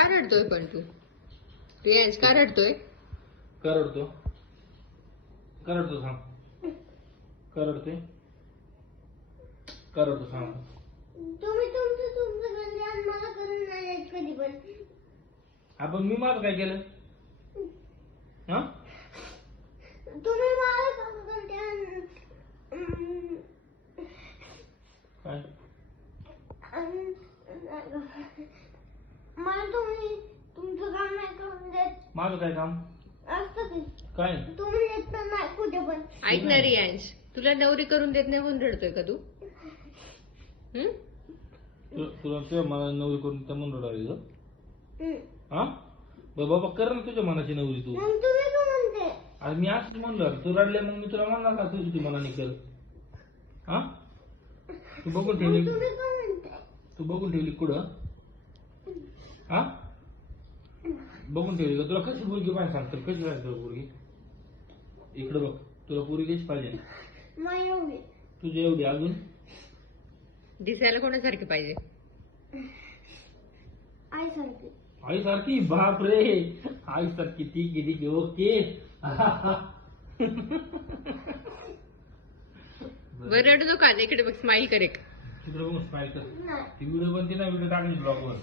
का रडतोय पण तू? रियांश का रडतोय? का रडतो? का रडतो सांग? का रडतोय? का रडतो सांग? तुम्ही तुमचं कल्याण मला करून नाही देत कधी पण. आपण मी माझं काय केलं? हा? तुम्ही मला कल्याण काय? मला तुम्ही तुमचं काम नाही करून देत. माझं काय काम? असतं की काय? तुम्ही येत पण नाही कुठे पण. ऐक ना रियांश, तुला नवरी करून देत नाही म्हणून रडतोय का तू? तुला तुझ्या मनाची नवरी करून त्या म्हणून रडायला हम्म. हा? बाबा कर ना तुझ्या मनाची नवरी तू. मग तुम्ही का म्हणते? आज मी असंच म्हणलं तू रडले मग मी तुला म्हणणार का तुझी मनाने कर. हा? तू बघून ठेवली, तुम्ही का म्हणते? तू बघून ठेवली कुठं? हा? बघून ठेवली का? तुला कशी मुलगी पाहिजे सांगतो, कशी पाहिजे तुला मुलगी? इकडे बघ, तुला पोरी कशी पाहिजे? नाही एवढी. तुझ्या एवढी अजून? दिसायला कोणासारखी पाहिजे? आईसारखी. आई सारखी? बाप रे, आई सारखी. ठीक आहे ठीक आहे, ओके. बरं रडू नका, इकडे बघ, स्माइल कर एक. तिकडे बघून स्माइल कर. नाही. ती व्हिडिओ बनते ना, व्हिडिओ टाकली ब्लॉगवर.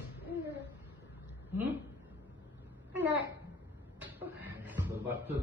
नाही. बरं, चल.